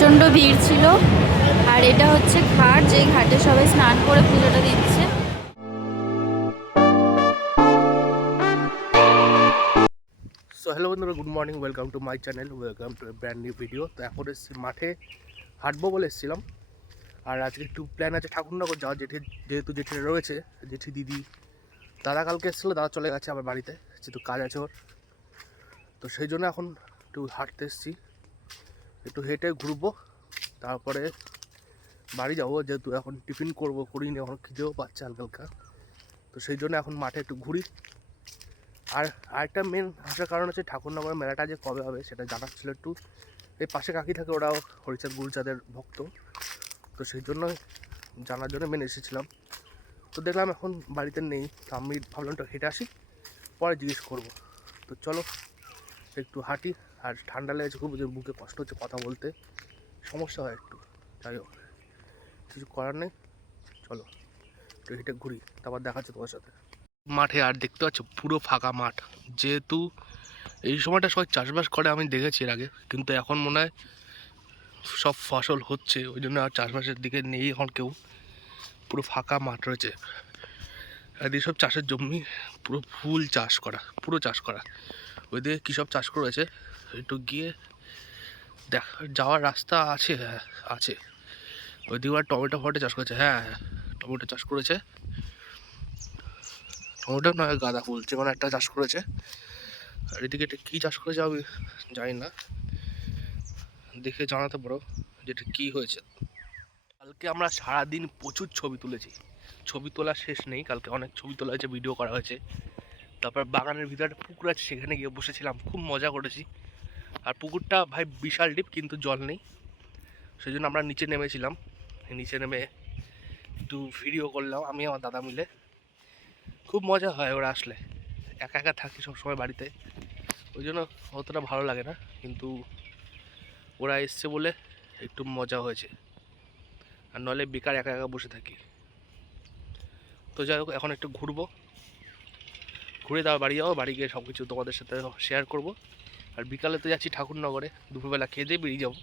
প্রচণ্ড ভিড় ছিল। আর এটা হচ্ছে ঘাট, যে ঘাটে সবাই স্নান করে পুজোটা দিচ্ছে। সো হ্যালো বন্ধুরা, good morning, welcome to my channel, welcome to brand new video. তো এখন এসেছি মাঠে, হাঁটবো বলে এসেছিলাম। আর আজকে একটু প্ল্যান আছে ঠাকুরনগর যাওয়ার, যেহেতু জেঠিরা রয়েছে, জেঠি দিদি দাদা কালকে এসেছিলো, দাদা চলে গেছে আমার বাড়িতে, যেহেতু কাজ আছে ওর। তো সেই জন্য এখন একটু হাঁটতে এসেছি, একটু হেঁটে ঘুরবো, তারপরে বাড়ি যাবো। যেহেতু এখন টিফিন করবো, করিনি, এখন খিদেও পাচ্ছে হালকা হালকা। তো সেই জন্য এখন মাঠে একটু ঘুরি। আর আরেকটা মেন আসার কারণ হচ্ছে ঠাকুরনগরের মেলাটা যে কবে হবে সেটা জানার ছিল একটু। এই পাশে কাকি থাকে, ওরাও হরিচাঁদ গুরুচাঁদের ভক্ত, তো সেই জন্য জানার জন্য মেনে এসেছিলাম। তো দেখলাম এখন বাড়িতে নেই, তো আমি ভাবলাম একটু হেঁটে আসি, পরে জিজ্ঞেস করবো। তো চলো একটু হাঁটি। আর ঠান্ডা লেগেছে খুব, যে বুকে কষ্ট হচ্ছে, কথা বলতে সমস্যা হয় একটু। যাই হোক, কিছু করার নেই, চলো একটু হেঁটে ঘুরি, তারপর দেখাচ্ছে তোমার সাথে। মাঠে আর দেখতে পাচ্ছ পুরো ফাঁকা মাঠ, যেহেতু এই সময়টা সবাই চাষবাস করে, আমি দেখেছি এর আগে, কিন্তু এখন মনে হয় সব ফসল হচ্ছে, ওই জন্য আর চাষবাসের দিকে নেই এখন কেউ। পুরো ফাঁকা মাঠ রয়েছে, আর এইসব চাষের জমি পুরো ফুল চাষ করা, পুরো চাষ করা। ওইদিকে কী সব চাষ করেছে, একটু গিয়ে যাওয়ার রাস্তা আছে, হ্যাঁ আছে। ওইদিকে আর টমেটো ফটে চাষ করেছে, হ্যাঁ হ্যাঁ টমেটো চাষ করেছে, টমেটো নয় গাঁদা ফুল, যে কোনো একটা চাষ করেছে। আর এদিকে এটা কী চাষ করেছে আমি জানি না, দেখে জানাতে পারো যেটা কী হয়েছে। কালকে আমরা সারাদিন প্রচুর ছবি তুলেছি, ছবি তোলা শেষ নেই, কালকে অনেক ছবি তোলা হয়েছে, ভিডিও করা হয়েছে। তারপর বাগানের ভিতরে পুকুর আছে, সেখানে গিয়ে বসেছিলাম, খুব মজা করেছি। আর পুকুরটা ভাই বিশাল ডিপ, কিন্তু জল নেই, সেই জন্য আমরা নিচে নেমেছিলাম। নিচে নেমে একটু ভিডিও করলাম আমি আমার দাদা মিলে, খুব মজা হয় ওরা আসলে। একা একা থাকি সবসময় বাড়িতে, ওই জন্য অতটা ভালো লাগে না, কিন্তু ওরা এসছে বলে একটু মজা হয়েছে, আর নইলে বেকার একা একা বসে থাকি। তো যাই হোক, এখন একটু ঘুরবো, ঘুরে তারপর বাড়ি যাবো, বাড়ি গিয়ে সব কিছু তোমাদের সাথে শেয়ার করবো। আর বিকালে তো যাচ্ছি ঠাকুরনগরে, দুপুরবেলা খেয়ে দিয়ে বেরিয়ে যাবো।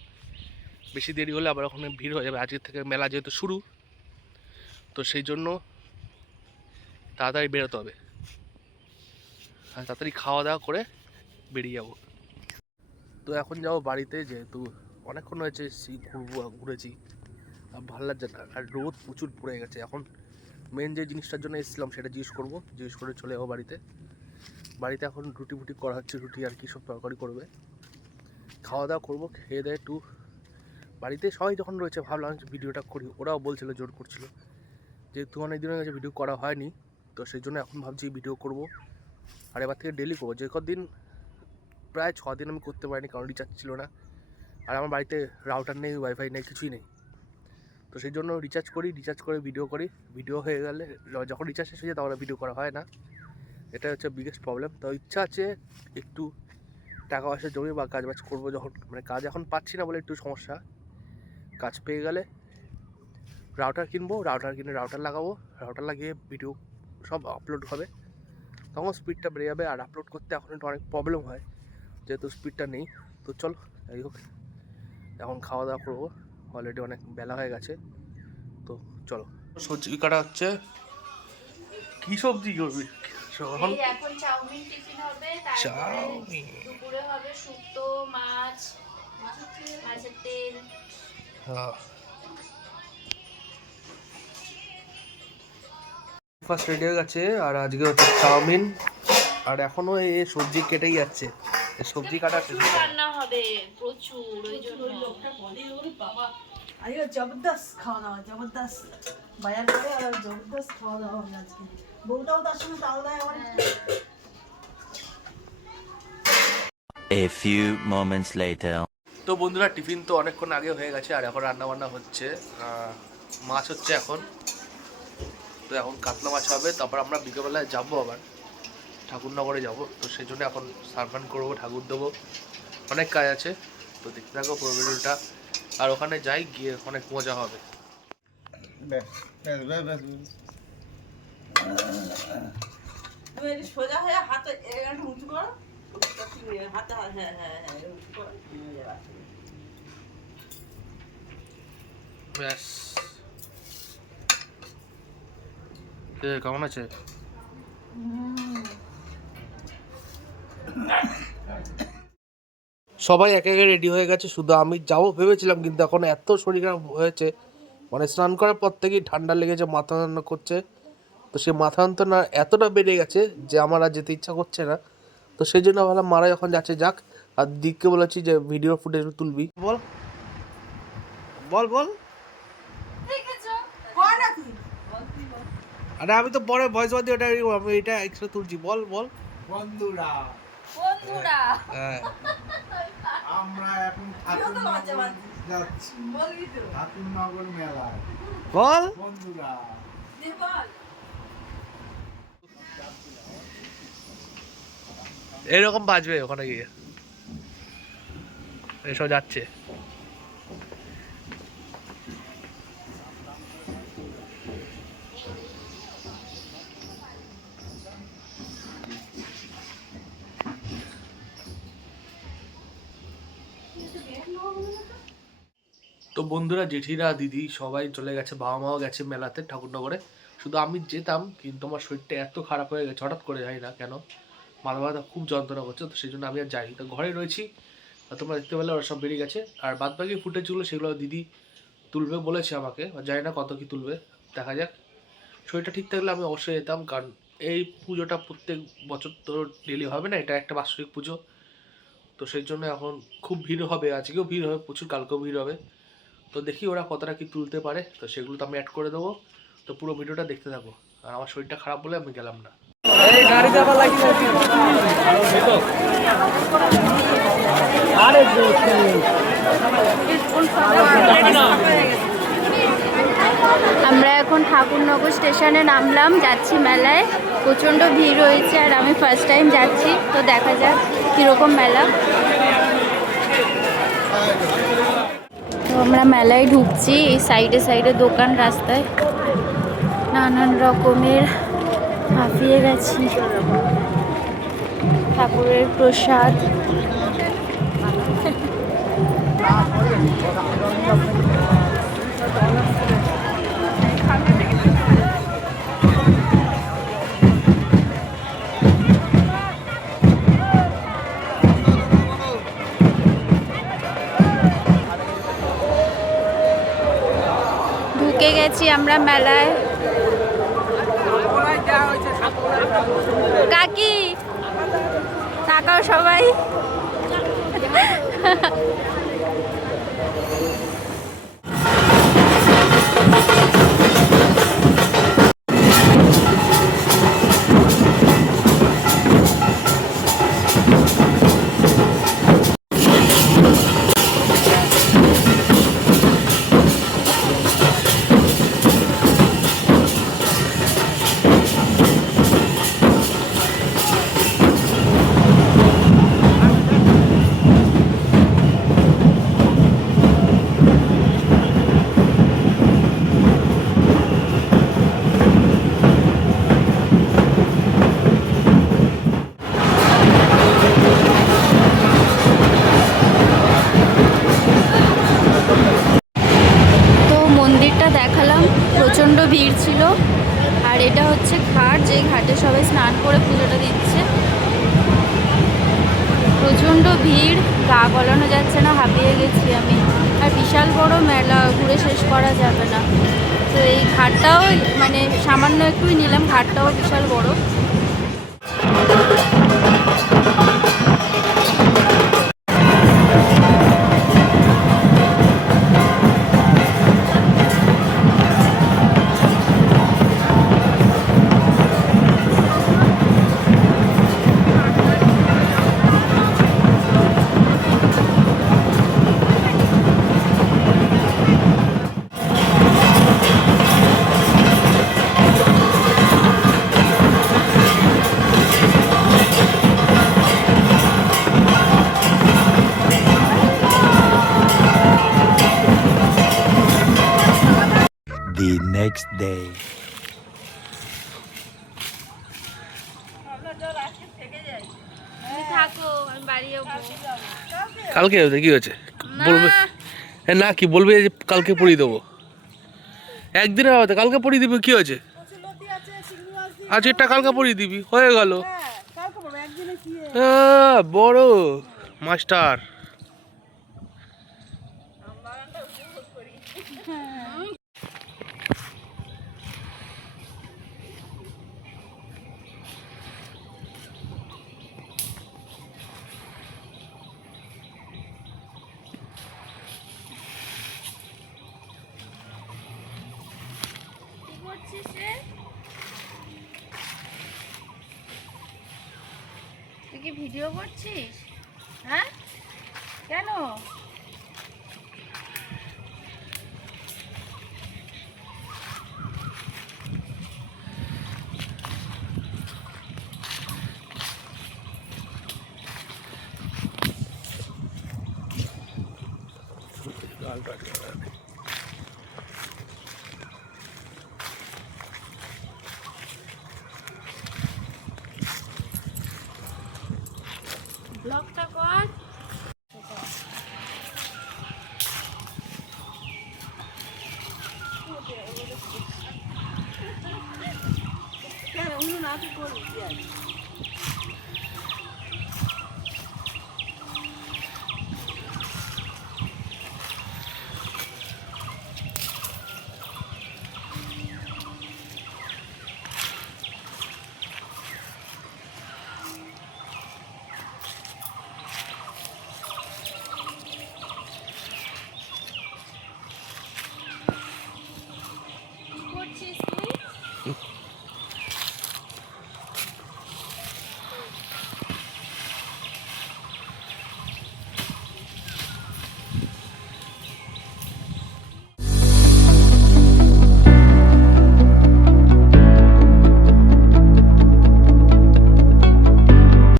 বেশি দেরি হলে আবার ওখানে ভিড় হয়ে যাবে, আজকের থেকে মেলা যেহেতু শুরু, তো সেই জন্য তাড়াতাড়ি বেরোতে হবে, আর তাড়াতাড়ি খাওয়া দাওয়া করে বেরিয়ে যাবো। তো এখন যাবো বাড়িতে, যেহেতু অনেকক্ষণ হয়েছে ঘুরেছি, আর ভালো লাগছে না, আর রোদ প্রচুর পড়ে গেছে। এখন মেন যে জিনিসটার জন্য এসেছিলাম সেটা জিজ্ঞেস করবো, জিজ্ঞেস করে চলে যাবো বাড়িতে। বাড়িতে এখন রুটি ফুটি করা হচ্ছে, রুটি আর কি সব তরকারি করবে, খাওয়া দাওয়া করবো, খেয়ে দেয়ে একটু বাড়িতে সবাই যখন রয়েছে ভাবলাম ভিডিওটা করি। ওরাও বলছিল, জোর করছিল, যেহেতু অনেক দিন হয়ে গেছে ভিডিও করা হয়নি, তো সেই জন্য এখন ভাবছি ভিডিও করব। আর এবার থেকে ডেলি করবো। যে কদিন প্রায় 6 দিন আমি করতে পারিনি, কারণ রিচার্জ ছিল না, আর আমার বাড়িতে রাউটার নেই, ওয়াইফাই নেই, কিছুই নেই। তো সেই জন্য রিচার্জ করি, রিচার্জ করে ভিডিও করি, ভিডিও হয়ে গেলে যখন রিচার্জ শেষ হয়ে যায় তখন ভিডিও করা হয় না, এটা হচ্ছে বিগেস্ট প্রবলেম। তো ইচ্ছা আছে একটু টাকা পয়সা জমি বা কাজ বাজ করবো, যখন মানে কাজ এখন পাচ্ছি না বলে একটু সমস্যা। কাজ পেয়ে গেলে রাউটার কিনবো, রাউটার কিনে রাউটার লাগাবো, রাউটার লাগিয়ে ভিডিও সব আপলোড হবে, তখন স্পিডটা বেড়ে যাবে। আর আপলোড করতে এখন একটু অনেক প্রবলেম হয়, যেহেতু স্পিডটা নেই। তো চলো, যাই হোক, এখন খাওয়া দাওয়া করবো, অলরেডি অনেক বেলা হয়ে গেছে। তো চলো, সবজি কাটা হচ্ছে। কি সবজি করবি এখন চাউমিন টিফিন হবে, তারপরে দুপুরে হবে শুক্তো মাছ, মাছের তেল। ফার্স্ট রেডি হয়ে গেছে, আর আজকে হচ্ছে চাউমিন, আর এখনো এই সবজি কেটেই যাচ্ছে, সবজি কাটা রান্না হবে প্রচুর, ওই জন্য বাবা আজকে জবরদস্ত খাওয়া দাওয়া, জবরদস্ত বাজার করে, আর জবরদস্ত খাওয়া দাওয়া হবে আজকে। বউটাও তার সঙ্গে তালদায় আমার। A few moments later. তো বন্ধুরা, টিফিন তো অনেকক্ষণ আগে হয়ে গেছে, আর এখন রান্না বান্না হচ্ছে, মাছ হচ্ছে এখন। তো এখন কাতলা মাছ হবে, তারপর আমরা বিকেলবেলায় যাবো আবার ঠাকুরনগরে যাব, তো সেই জন্য এখন সার্ভান করবো, ঠাকুর দেবো, অনেক কাজ আছে। তো দেখতে থাকো পুরো ভিডিওটা, আর ওখানে যাই, গিয়ে অনেক মজা হবে। সোজা হয়ে হাতে উঁচু করো, হাতে হ্যাঁ হ্যাঁ হ্যাঁ উঁচু করো। ব্যাস। কেমন আছে? সবাই একে একে রেডি হয়ে গেছে, শুধু আমি যাবো ভেবেছিলাম, কিন্তু এখন এত শরীর খারাপ হয়েছে, মানে স্নান করার পর থেকেই ঠান্ডা লেগেছে, মাথা যন্ত্রণা করছে। তো সেই মাথা যন্ত্রণা এতটা বেড়ে গেছে যে আমার আর যেতে ইচ্ছা করছে না। তো সেই জন্য ভাবলাম মারা যখন যাচ্ছে যাক, আর দিককে বলেছি যে ভিডিও ফুটেজ তুলবি। বল বল বল। আরে আমি তো পরে ভয়েস ওভার দিয়ে ওটা আমি এটা এক্সট্রা তুলছি। বল বল। বন্ধুরা বন্ধুরা হ্যাঁ আমরা এখন ঠাকুরনগর যাচ্ছি, ঠাকুরনগর মেলায়। বল। বন্ধুরা এরকম বাজবে ওখানে গিয়ে, এসব যাচ্ছে। তো বন্ধুরা, জেঠিরা দিদি সবাই চলে গেছে, বাবা মাও গেছে মেলাতে ঠাকুরনগরে। শুধু আমি যেতাম, কিন্তু আমার শরীরটা এত খারাপ হয়ে গেছে হঠাৎ করে, যাই না কেন, মাথা ব্যথা খুব যন্ত্রণা করছে। তো সেই জন্য আমি আর যাই, তো ঘরে রয়েছি। আর তোমরা দেখতে পেলে ওরা সব বেরিয়ে গেছে। আর বাদ বাকি ফুটেজগুলো সেগুলো দিদি তুলবে বলেছে আমাকে, জানি না কত কি তুলবে, দেখা যাক। শরীরটা ঠিক থাকলে আমি অবশ্যই যেতাম, কারণ এই পুজোটা প্রত্যেক বছর তো ডেলি হবে না, এটা একটা বাৎসরিক পুজো। তো সেই জন্য এখন খুব ভিড় হবে, আজকেও ভিড় হবে প্রচুর, কালকেও ভিড় হবে। তো দেখি ওরা কতটা কি তুলতে পারে, তো সেগুলো তো আমি অ্যাড করে দেবো। তো পুরো ভিডিওটা দেখতে থাকো। আর আমার শরীরটা খারাপ বলে আমি গেলাম না। আমরা এখন ঠাকুরনগর স্টেশনে নামলাম, যাচ্ছি মেলায়। প্রচণ্ড ভিড় রয়েছে আর আমি ফার্স্ট টাইম যাচ্ছি, তো দেখা যাক কীরকম মেলা। তো আমরা মেলায় ঢুকছি, এই সাইডে সাইডে দোকান, রাস্তায় নানান রকমের হাঁপিয়ে গেছি। ঠাকুরের প্রসাদ, ঢুকে গেছি আমরা মেলায়। কাকি তাকাও সবাই। প্রচণ্ড ভিড় ছিল। আর এটা হচ্ছে ঘাট, যে ঘাটে সবাই স্নান করে পুজোটা দিচ্ছে। প্রচণ্ড ভিড়, গা গলানো যাচ্ছে না, হাঁপিয়ে গেছি আমি। আর বিশাল বড় মেলা, ঘুরে শেষ করা যাবে না। তো এই ঘাটটাও মানে সামান্য একটুই নিলাম, ঘাটটাও বিশাল বড়। The next day. কালকে কি হয়েছে বলবে? না কি বলবে যে কালকে পরিয়ে দেবো? একদিনের হবে, কালকে পরিয়ে দিবি, কি হয়েছে? কচুলতি আছে, চিংড়ি মাছ দিয়ে আজকেরটা কালকে পরিয়ে দিবি, হয়ে গেল। হ্যাঁ কালকে বলবো একদিনে কি বড় মাস্টার। কি করছিস রে? তুই কি ভিডিও করছিস? হ্যাঁ, কেন? গাল টাচ করা।